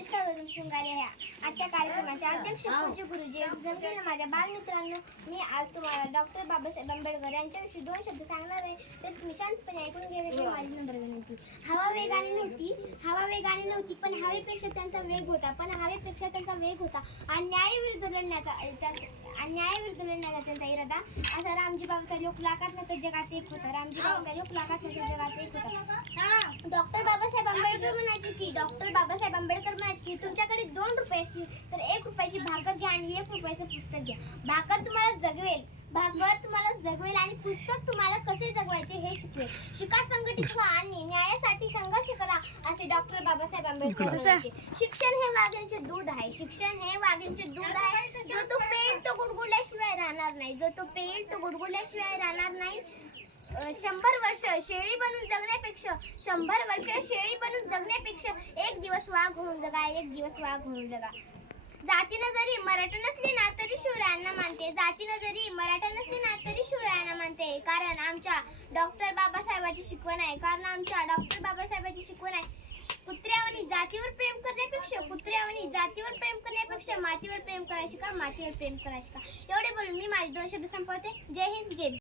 अनुष्का शृंगारे ह्या आजच्या कार्यक्रमाचे अध्यक्ष पूज्य गुरुजी जमलेल्या माझ्या बालमित्रांनो, मी आज तुम्हाला डॉक्टर बाबासाहेब आंबेडकर यांच्याविषयी 2 शब्द सांगणार आहे. तर तुम्ही शांतपणे ऐकून घ्यावे ही माझी नम्र विनंती. हवा वेगाने नव्हती, पण हवेपेक्षा त्यांचा वेग होता. अन्यायाविरुद्ध लढण्याचा त्यांचा इरादा असा. रामजी बाबाचा लोक लाखात नव्हता, जगात एक होता. डॉक्टर बाबासाहेब आंबेडकर म्हणायचे की तुमच्याकडे 2 रुपये असतील तर 1 रुपयाची भाकर घ्या आणि 1 रुपयाचं पुस्तक घ्या. भाकर तुम्हाला जगवेल आणि पुस्तक तुम्हाला कसे जगवायचे हे शिकवेल. शिका, संघटित व्हा आणि न्यायासाठी संघर्ष करा, असे डॉक्टर बाबासाहेब आंबेडकर म्हणायचे. शिक्षण हे वाघिणीचे दूध आहे. जो तो पेल तो गुडगुडल्याशिवाय राहणार नाही. 100 वर्ष शेळी बनून जगण्यापेक्षा 1 दिवस वाघ होऊन जगा. जातीनं जरी मराठा नसली ना तरी शिवरायांना मानते. कारण आमच्या डॉक्टर बाबासाहेबांची शिकवण आहे. कुत्र्यावानी जातीवर प्रेम करण्यापेक्षा मातीवर प्रेम करायचे का. एवढे बोलून मी माझे 2 शब्द संपवते. जय हिंद, जय